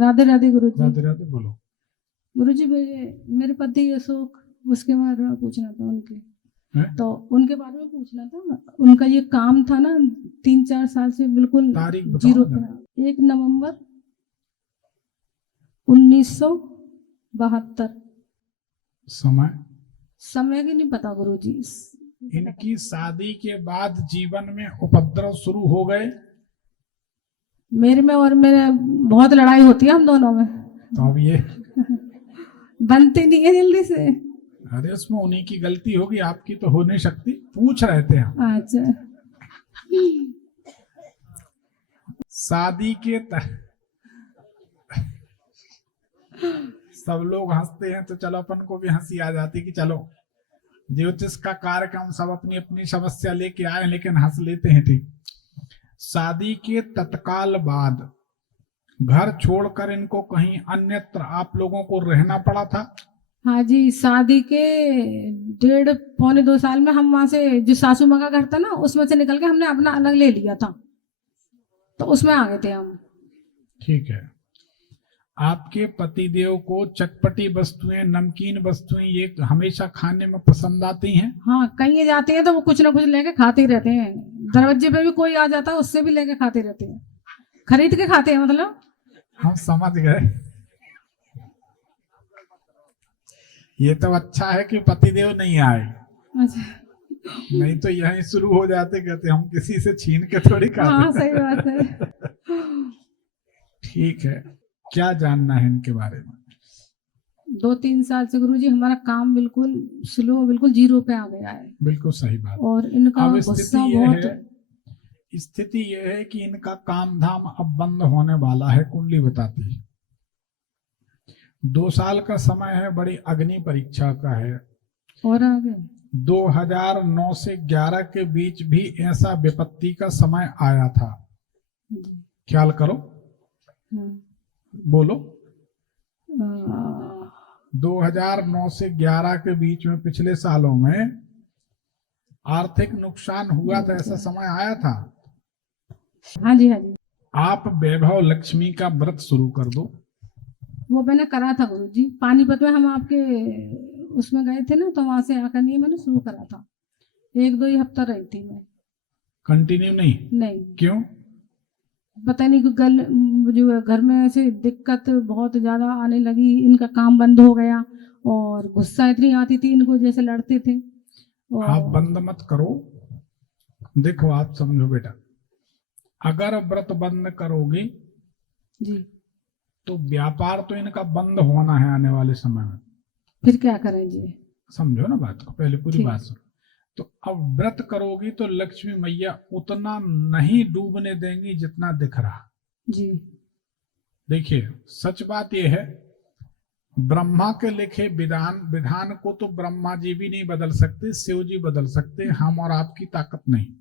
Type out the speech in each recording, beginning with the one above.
राधे राधे गुरुजी। राधे राधे। बोलो। गुरुजी मेरे पति अशोक, उसके बारे में पूछना था उनके है? तो उनके बारे में पूछना था। उनका ये काम था ना 3-4 साल से बिल्कुल तारीख बताओ जीरो ना। पे। 1 नवंबर 1972। समय की नहीं पता गुरुजी। इनकी शादी के बाद जीवन में उपद्रव शुरू हो गए। मेरे में और मेरे बहुत लड़ाई होती है हम दोनों में। तो अब ये बनती नहीं है जल्दी से। अरे उसमें उन्हीं की गलती होगी, आपकी तो हो नहीं सकती। पूछ रहे थे हम। अच्छा। शादी के सब लोग हंसते हैं तो चलो अपन को भी हंसी आ जाती कि चलो ज्योतिष का कार्यक्रम सब अपनी अपनी समस्या लेके आए, लेकिन हंस लेते हैं। ठीक, शादी के तत्काल बाद घर छोड़कर इनको कहीं अन्यत्र आप लोगों को रहना पड़ा था? हाँ जी, शादी के 1.5-2 साल में हम वहां से, जो सासू माँ का घर था ना, उसमें से निकल के हमने अपना अलग ले लिया था, तो उसमें आ गए थे हम। ठीक है। आपके पतिदेव को चटपटी वस्तुएं, नमकीन वस्तुएं ये हमेशा खाने में पसंद आती हैं? हाँ, कहीं जाते हैं तो वो कुछ ना कुछ लेके खाते ही रहते हैं। दरवाजे पे भी कोई आ जाता है उससे भी लेके खाते रहते हैं, खरीद के खाते हैं मतलब। हम समझ गए। ये तो अच्छा है कि पतिदेव नहीं आए। अच्छा। नहीं तो यहीं शुरू हो जाते, कहते हम किसी से छीन के थोड़ी खाते। हाँ, सही बात है। ठीक है, क्या जानना है इनके बारे में? 2-3 साल से गुरुजी हमारा काम बिल्कुल स्लो, बिल्कुल जीरो पे आ गया है। बिल्कुल सही बात। और इनका गुस्सा बहुत। स्थिति यह है कि इनका काम धाम अब बंद होने वाला है, कुंडली बताती है। 2 साल का समय है, बड़ी अग्नि परीक्षा का है। और आगे 2009 से 11 के बीच भी ऐसा विपत्ति का समय आया था। ख्याल करो। बोलो। 2009 से 11 के बीच में पिछले सालों में आर्थिक नुकसान हुआ था, ऐसा समय आया था। हाँ जी, हाँ जी। आप वैभव लक्ष्मी का व्रत शुरू कर दो। वो मैंने करा था गुरुजी, पानीपत में हम आपके उसमें गए थे ना, तो वहां से आकर नहीं मैंने शुरू करा था। 1-2 ही हफ्ता रही थी मैं, कंटिन्यू नहीं। क्यों? पता नहीं, जो घर में ऐसे दिक्कत बहुत ज्यादा आने लगी, इनका काम बंद हो गया और गुस्सा इतनी आती थी इनको, जैसे लड़ते थे। आप बंद मत करो। देखो आप समझो बेटा, अगर व्रत बंद करोगी जी तो व्यापार तो इनका बंद होना है आने वाले समय में। फिर क्या करें जी? समझो ना बात को, पहले पूरी बात सुनो। तो अब व्रत करोगी तो लक्ष्मी मैया उतना नहीं डूबने देंगी जितना दिख रहा जी। देखिए सच बात यह है, ब्रह्मा के लिखे विधान को तो ब्रह्मा जी भी नहीं बदल सकते, शिव जी बदल सकते, हम और आपकी ताकत नहीं।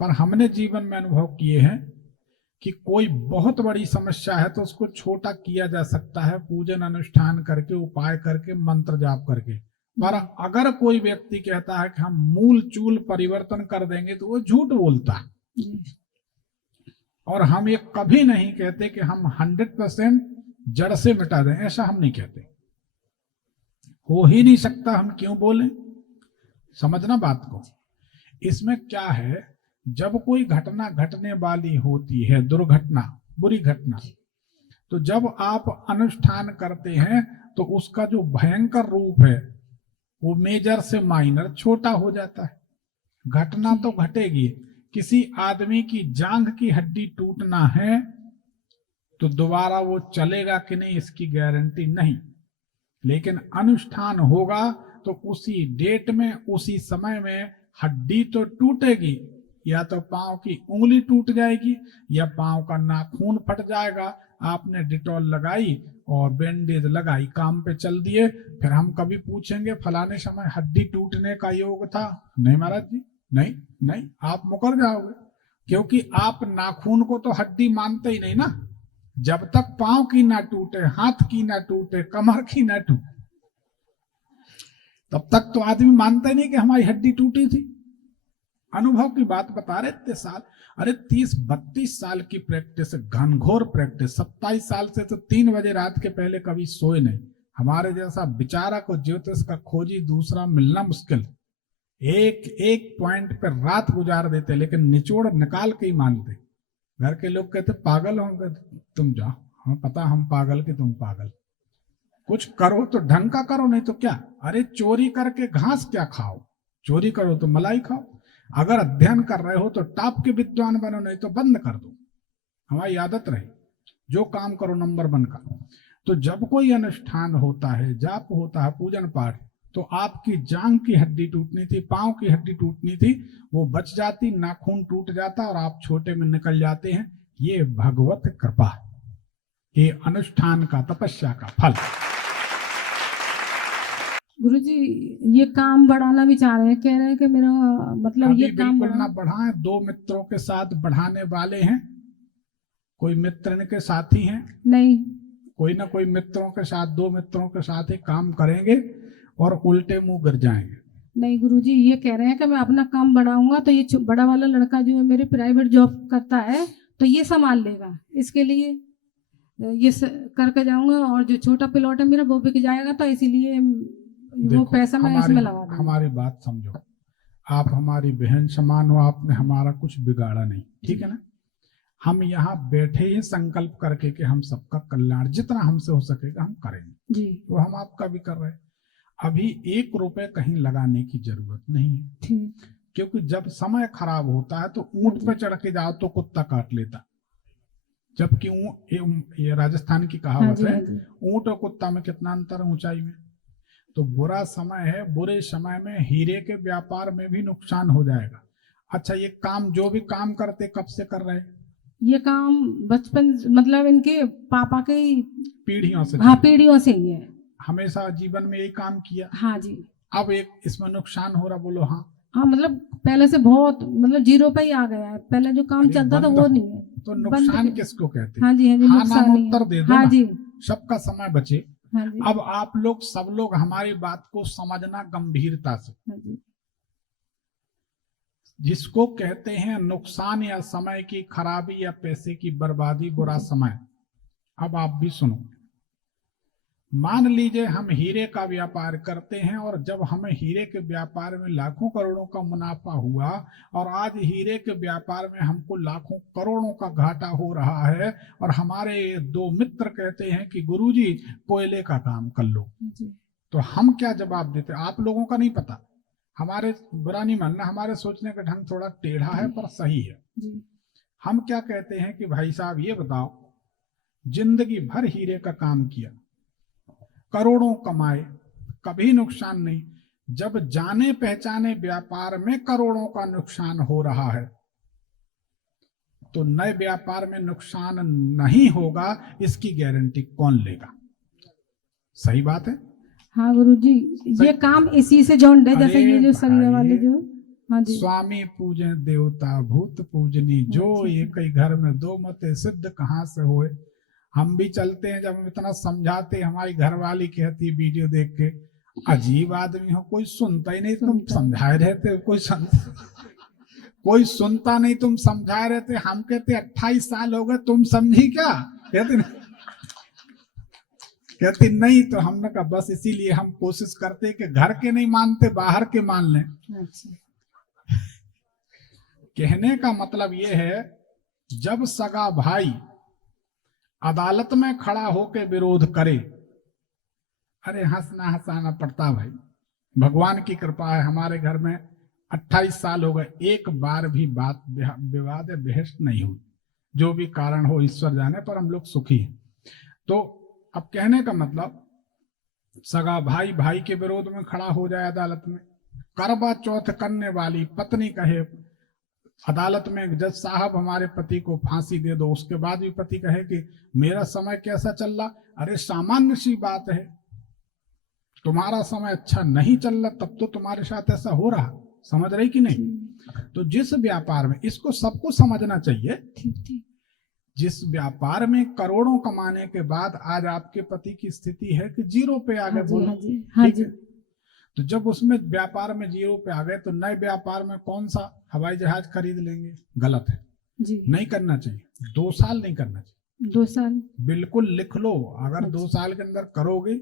पर हमने जीवन में अनुभव किए हैं कि कोई बहुत बड़ी समस्या है तो उसको छोटा किया जा सकता है, पूजन अनुष्ठान करके, उपाय करके, मंत्र जाप करके। पर अगर कोई व्यक्ति कहता है कि हम मूल चूल परिवर्तन कर देंगे तो वो झूठ बोलता है। और हम ये कभी नहीं कहते कि हम 100% जड़ से मिटा दें, ऐसा हम नहीं कहते, हो ही नहीं सकता। हम क्यों बोलें? समझना बात को। इसमें क्या है, जब कोई घटना घटने वाली होती है, दुर्घटना, बुरी घटना, तो जब आप अनुष्ठान करते हैं तो उसका जो भयंकर रूप है वो मेजर से माइनर छोटा हो जाता है। घटना तो घटेगी। किसी आदमी की जांघ की हड्डी टूटना है तो दोबारा वो चलेगा कि नहीं इसकी गारंटी नहीं, लेकिन अनुष्ठान होगा तो उसी डेट में, उसी समय में हड्डी तो टूटेगी। या तो पांव की उंगली टूट जाएगी या पांव का नाखून फट जाएगा। आपने डिटॉल लगाई और बैंडेज लगाई, काम पे चल दिए, फिर हम कभी पूछेंगे फलाने समय हड्डी टूटने का योग था? नहीं महाराज जी, नहीं नहीं, आप मुकर जाओगे, क्योंकि आप नाखून को तो हड्डी मानते ही नहीं ना। जब तक पांव की ना टूटे, हाथ की ना टूटे, कमर की ना टूटे, तब तक तो आदमी मानता ही नहीं कि हमारी हड्डी टूटी थी। अनुभव की बात बता रहे इतने साल, अरे 30-32 साल की प्रैक्टिस, घनघोर प्रैक्टिस, 27 साल से तो 3 बजे रात के पहले कभी सोए नहीं। हमारे जैसा बेचारा को ज्योतिष का खोजी दूसरा मिलना मुश्किल, एक एक पॉइंट पर रात गुजार देते, लेकिन निचोड़ निकाल के ही मानते। घर के लोग कहते पागल होंगे तुम, जाओ, हमें पता हम पागल कि तुम पागल, कुछ करो तो ढंग का करो, नहीं तो क्या। अरे चोरी करके घास क्या खाओ, चोरी करो तो मलाई खाओ। अगर अध्ययन कर रहे हो तो टॉप के विद्वान बनो, नहीं तो बंद कर दो। हमारी आदत रहे जो काम करो नंबर 1 का। तो जब कोई अनुष्ठान होता है, जाप होता है, पूजन पाठ, तो आपकी जांग की हड्डी टूटनी थी, पांव की हड्डी टूटनी थी, वो बच जाती, नाखून टूट जाता और आप छोटे में निकल जाते हैं। ये भगवत कृपा, ये अनुष्ठान का, तपस्या का फल। गुरुजी ये काम बढ़ाना भी चाह रहे हैं, कह रहे हैं कि मेरा मतलब अभी ये काम बिल्कुल ना बढ़ाएं। 2 मित्रों के साथ बढ़ाने वाले हैं, कोई मित्र इनके साथी हैं नहीं, कोई ना कोई मित्रों के साथ, 2 मित्रों के साथ ही काम करेंगे और उल्टे मुंह गिर जाएंगे। नहीं गुरुजी ये कह रहे हैं कि मैं अपना काम बढ़ाऊंगा तो ये बड़ा वाला लड़का जो है मेरे प्राइवेट जॉब करता है तो ये संभाल लेगा, इसके लिए ये करके जाऊंगा, और जो छोटा प्लॉट है मेरा वो बिक जाएगा, तो इसीलिए वो पैसा मैं इसमें लगा दूंगा। हमारी बात समझो, आप हमारी बहन समान हो, आपने हमारा कुछ बिगाड़ा नहीं, ठीक है ना। हम यहाँ बैठे ही संकल्प करके कि हम सबका कल्याण जितना हमसे हो सकेगा हम करेंगे जी, तो हम आपका भी कर रहे हैं। अभी 1 रुपए कहीं लगाने की जरूरत नहीं है, ठीक, क्योंकि जब समय खराब होता है तो ऊंट पे चढ़ के जाओ तो कुत्ता काट लेता, जबकि ये राजस्थान की कहावत है, ऊंट और कुत्ता में कितना अंतर है ऊंचाई में। तो बुरा समय है, बुरे समय में हीरे के व्यापार में भी नुकसान हो जाएगा। अच्छा, ये काम जो भी काम करते कब से कर रहे हैं? ये काम बचपन मतलब इनके पापा के पीढ़ियों से। हाँ, पीढ़ियों से ही है, हमेशा जीवन में यही काम किया। हाँ जी। अब एक इसमें नुकसान हो रहा, बोलो हाँ। हाँ मतलब पहले से बहुत मतलब 0 पे ही आ गया है, पहले जो काम चलता था वो नहीं है। तो नुकसान किसको कहते हैं? हाँ जी, हाँ जी, नुकसान नहीं उत्तर दे दो हाँ ना, जी, सबका समय बचे। हाँ जी, अब आप लोग सब लोग हमारी बात को समझना गंभीरता से। हाँ जी, जिसको कहते हैं नुकसान या समय की खराबी या पैसे की बर्बादी, बुरा समय। अब आप भी सुनो, मान लीजिए हम हीरे का व्यापार करते हैं और जब हमें हीरे के व्यापार में लाखों करोड़ों का मुनाफा हुआ और आज हीरे के व्यापार में हमको लाखों करोड़ों का घाटा हो रहा है और हमारे 2 मित्र कहते हैं कि गुरुजी कोयले का काम कर लो, तो हम क्या जवाब देते? आप लोगों का नहीं पता, हमारे बुरा नहीं मानना, हमारे सोचने का ढंग थोड़ा टेढ़ा है पर सही है। हम क्या कहते हैं कि भाई साहब ये बताओ, जिंदगी भर हीरे का काम किया, करोड़ों कमाए, कभी नुकसान नहीं, जब जाने पहचाने व्यापार में करोड़ों का नुकसान हो रहा है तो नए व्यापार में नुकसान नहीं होगा, इसकी गारंटी कौन लेगा? सही बात है। हाँ गुरुजी, ये काम इसी से जोड़ है, जैसे ये जो शरीर वाले जो, हाँ जी, स्वामी पूजे देवता भूत पूजनी, जो एक ही घर में 2 मते सिद्ध कहाँ से होए। हम भी चलते हैं, जब हम इतना समझाते, हमारी घरवाली कहती वीडियो देख के, अजीब आदमी हो, कोई सुनता ही नहीं, तुम समझाए रहते, कोई सुनता नहीं, तुम समझाए रहते। हम कहते 28 साल हो गए, तुम समझी क्या? कहती नहीं, तो हमने कहा बस इसीलिए हम कोशिश करते कि घर के नहीं मानते, बाहर के मान लें। कहने का मतलब ये है, जब सगा भाई अदालत में खड़ा होकर विरोध करे, अरे हंसाना पड़ता भाई। भगवान की कृपा है, हमारे घर में 28 साल हो गए, एक बार भी बात विवाद बहस नहीं हुई। जो भी कारण हो ईश्वर जाने, पर हम लोग सुखी हैं। तो अब कहने का मतलब, सगा भाई भाई के विरोध में खड़ा हो जाए अदालत में, करवा चौथ करने वाली पत्नी कहे अदालत में, जज साहब हमारे पति को फांसी दे दो, उसके बाद भी पति कहे कि मेरा समय कैसा चल रहा? अरे सामान्य सी बात है, तुम्हारा समय अच्छा नहीं चल रहा तब तो तुम्हारे साथ ऐसा हो रहा। समझ रही कि नहीं? तो जिस व्यापार में, इसको सबको समझना चाहिए, जिस व्यापार में करोड़ों कमाने के बाद आज आपके पति की स्थिति है कि 0 पे आ गए, बोलो, हाँ जी, तो जब उसमें व्यापार में 0 पे आ गए तो नए व्यापार में कौन सा हवाई जहाज खरीद लेंगे? गलत है जी। नहीं करना चाहिए। 2 साल नहीं करना चाहिए। 2 साल बिल्कुल लिख लो, अगर 2 साल के अंदर करोगे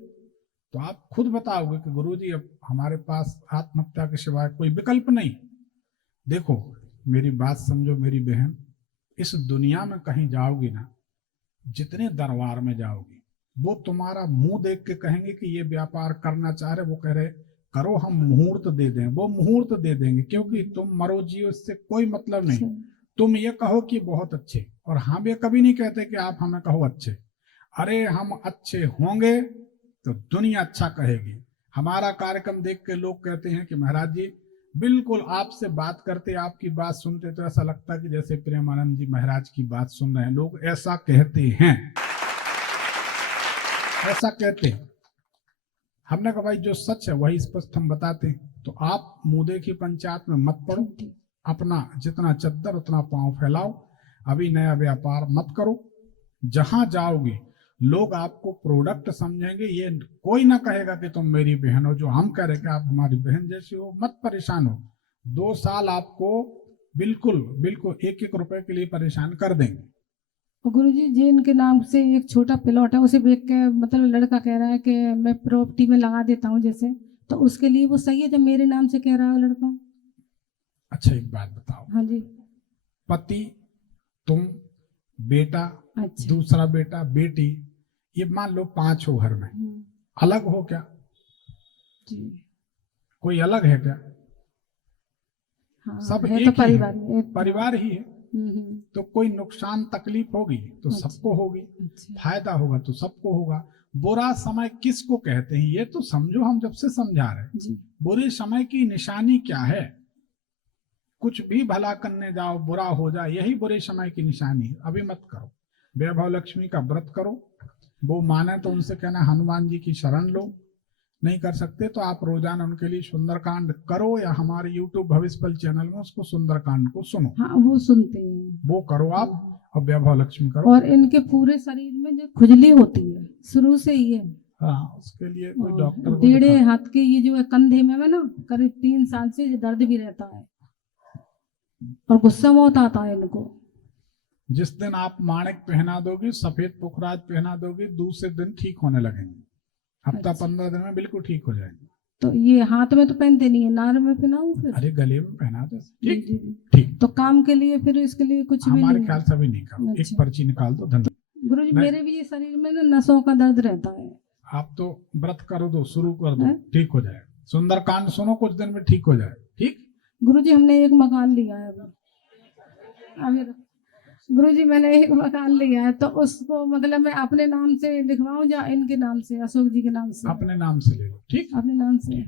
तो आप खुद बताओगे कि गुरुजी अब हमारे पास आत्महत्या के सिवाय कोई विकल्प नहीं। देखो मेरी बात समझो मेरी बहन, इस दुनिया में कहीं जाओगी ना, जितने दरबार में जाओगी वो तुम्हारा मुंह देख के कहेंगे कि ये व्यापार करना चाह रहे, वो कह रहे करो, हम मुहूर्त दे दें, वो मुहूर्त दे देंगे, क्योंकि तुम मरो जियो इससे कोई मतलब नहीं। तुम ये कहो कि बहुत अच्छे, और हम ये कभी नहीं कहते कि आप हमें कहो अच्छे। अरे हम अच्छे होंगे तो दुनिया अच्छा कहेगी। हमारा कार्यक्रम देख के लोग कहते हैं कि महाराज जी बिल्कुल आपसे बात करते, आपकी बात सुनते तो ऐसा लगता कि जैसे प्रेमानंद जी महाराज की बात सुन रहे हैं। लोग ऐसा कहते हैं, ऐसा कहते हैं। हमने कहा भाई जो सच है वही स्पष्ट हम बताते हैं। तो आप मुद्दे की पंचायत में मत पड़ो, अपना जितना चद्दर उतना पांव फैलाओ, अभी नया व्यापार मत करो। जहां जाओगे लोग आपको प्रोडक्ट समझेंगे, ये कोई ना कहेगा कि तुम मेरी बहन हो। जो हम कह रहे कि आप हमारी बहन जैसी हो, मत परेशान हो। 2 साल आपको बिल्कुल बिल्कुल 1-1 रुपए के लिए परेशान कर देंगे। गुरुजी जिनके नाम से एक छोटा प्लॉट है उसे बेच के, मतलब लड़का कह रहा है कि मैं प्रॉपर्टी में लगा देता हूँ जैसे, तो उसके लिए वो सही है जब मेरे नाम से कह रहा है लड़का? अच्छा एक बात बताओ। हाँ जी। पति, तुम, बेटा, अच्छा। दूसरा बेटा, बेटी, ये मान लो 5 हो घर में, अलग हो क्या? जी। कोई अलग है क्या? हाँ, सब है एक तो ही परिवार है, परिवार ही है। हम्म। तो कोई नुकसान तकलीफ होगी तो अच्छा। सबको होगी, अच्छा। फायदा होगा तो सबको होगा। बुरा समय किसको कहते हैं ये तो समझो, हम जब से समझा रहे जी। बुरे समय की निशानी क्या है? कुछ भी भला करने जाओ बुरा हो जाए, यही बुरे समय की निशानी है। अभी मत करो। वैभव लक्ष्मी का व्रत करो, वो माने तो उनसे कहना हनुमान जी की शरण लो, नहीं कर सकते तो आप रोजाना उनके लिए सुंदरकांड करो, या हमारे YouTube भविष्यफल चैनल में उसको सुंदरकांड को सुनो। हाँ वो सुनते हैं, वो करो आप, और वैभव लक्ष्मी करो। और इनके पूरे शरीर में जो खुजली होती है शुरू से ही है। हाँ उसके लिए कोई डॉक्टर को 1.5 हाथ के ये जो है कंधे में है ना, करीब 3 साल से ये दर्द भी रहता है और गुस्सा बहुत आता है इनको। जिस दिन आप माणिक पहना दोगी, सफेद पुखराज पहना दोगी, दूसरे दिन ठीक होने लगेंगे। हफ्ता 15 दिन में बिल्कुल ठीक हो जाएंगे। तो ये हाथ में तो पहनते नहीं है, नार में पहनाऊं फिर? अरे गले में पहना दो, ठीक ठीक। तो काम के लिए फिर इसके लिए कुछ भी हमारे नहीं? ख्याल से भी नहीं करो। अच्छा। एक पर्ची निकाल दो। धन्यवाद। गुरुजी मेरे भी ये शरीर में ना नसों का दर्द रहता है। आप तो व्रत कर दो, शुरू कर दो, ठीक हो जाए। सुंदरकांड सुनो, कुछ दिन में ठीक हो जाए। ठीक गुरुजी हमने एक मकान लिया है अभी। गुरुजी मैंने एक मकान लिया है, तो उसको मतलब मैं अपने नाम से लिखवाऊं या इनके नाम से, अशोक जी के नाम से? अपने नाम से ले लो। ठीक, अपने नाम से।